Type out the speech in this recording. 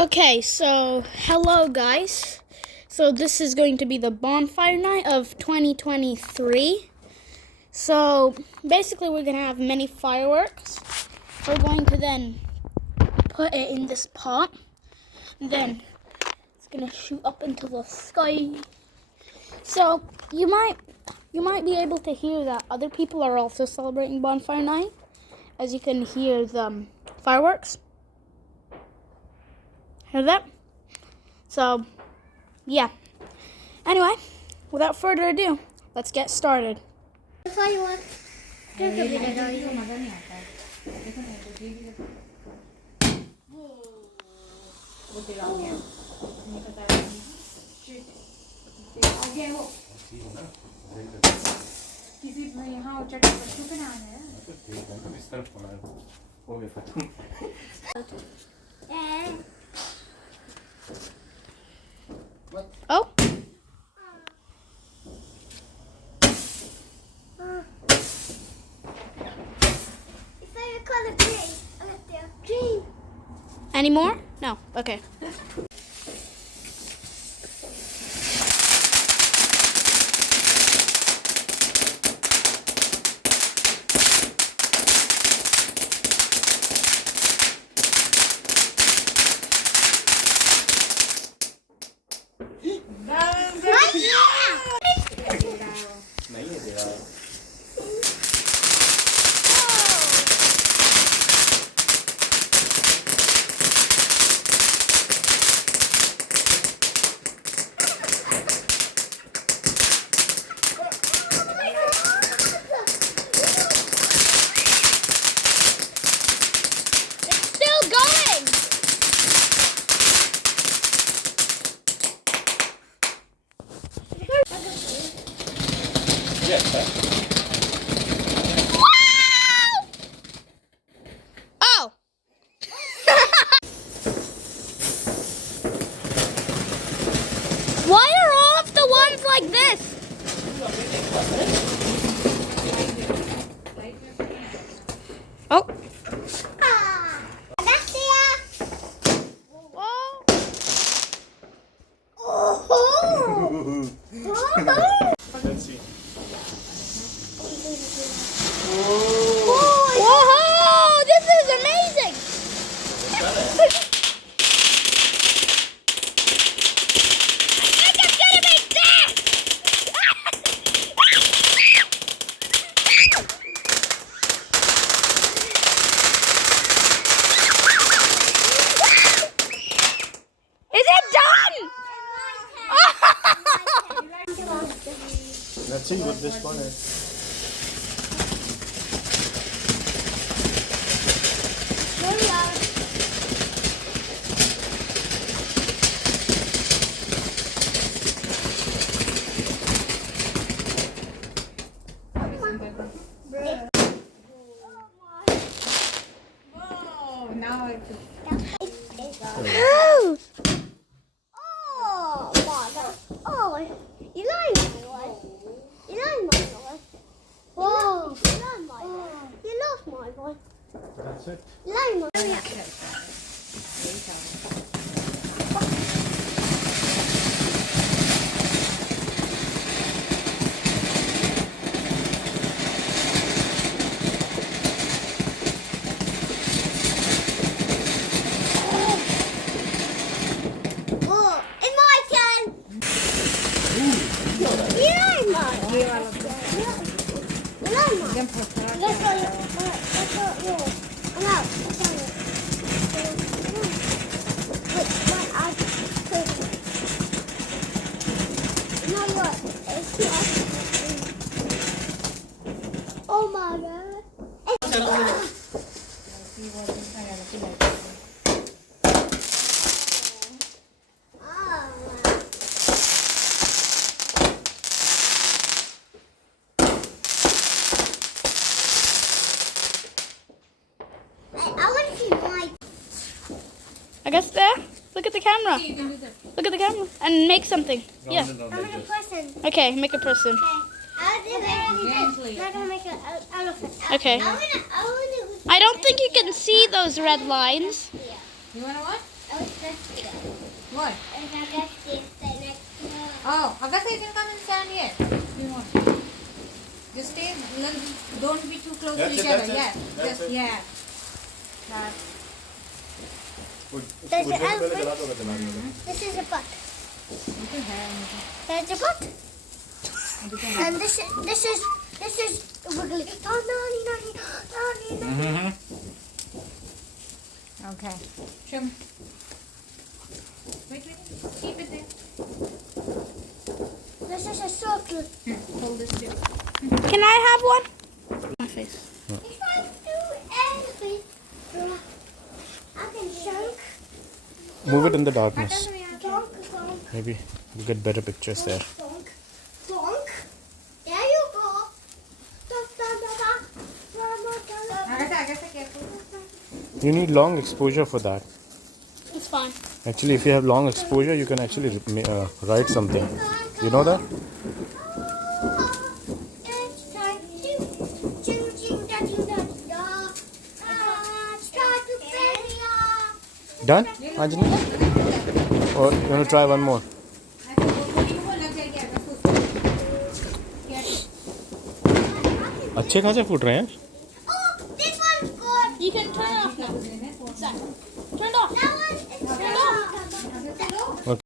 Okay, so hello guys. So this is going to be the Bonfire night of 2023. So basically we're going to have many fireworks. We're going to then put it in this pot. Then it's going to shoot up into the sky. So you might be able to hear that other people are also celebrating Bonfire night, as you can hear the fireworks. Hear that? So, yeah. Anyway, without further ado, let's get started. Oh. Any more? No. Okay. Oh! Why are all of the ones like this? Oh. Whoa! This is amazing! I think I'm gonna make this! Is it done? Let's see what this one is. Oh my god. Oh, you like my one? You like my one? Whoa. You like my one? You love my one? That's it. You like my one? Oh my god. I guess there. Look at the camera. Look at the camera and make something. Yeah. I'm gonna person. Okay, make a person. I'll do it. I'm gonna make an elephant. Okay. I don't think you can see those red lines. You want to what? What? Oh, Agatha, you can come and stand here. If you want. Just stay. Don't be too close That's to each it, other. that's it. Yeah. That's Just it. yeah. That. There's कुछ an देर पहले elephant. जला दो चला दो This is a butt. You can have. There's a butt. And this is wiggly. Oh, no. Okay. Show me. Wait. Keep it there. This is a circle. Hold this too. Can I have one? My face. If I do anything, I can chunk. Move it in the darkness. Donk, donk, Maybe you get better pictures there. donk, donk. There you go. Donk, donk, donk, donk, donk. Agatha, careful. You need long exposure for that. It's fine. Actually, if you have long exposure, you can actually write something. You know that? It's time to ching, ching, da, ching, da, da. Start to play. Done, Anjali? Or you want to try one more? अच्छे खासे फूट रहे हैं Oh, this one's good. You can turn it off now. Turn it off. That one is Turn it off.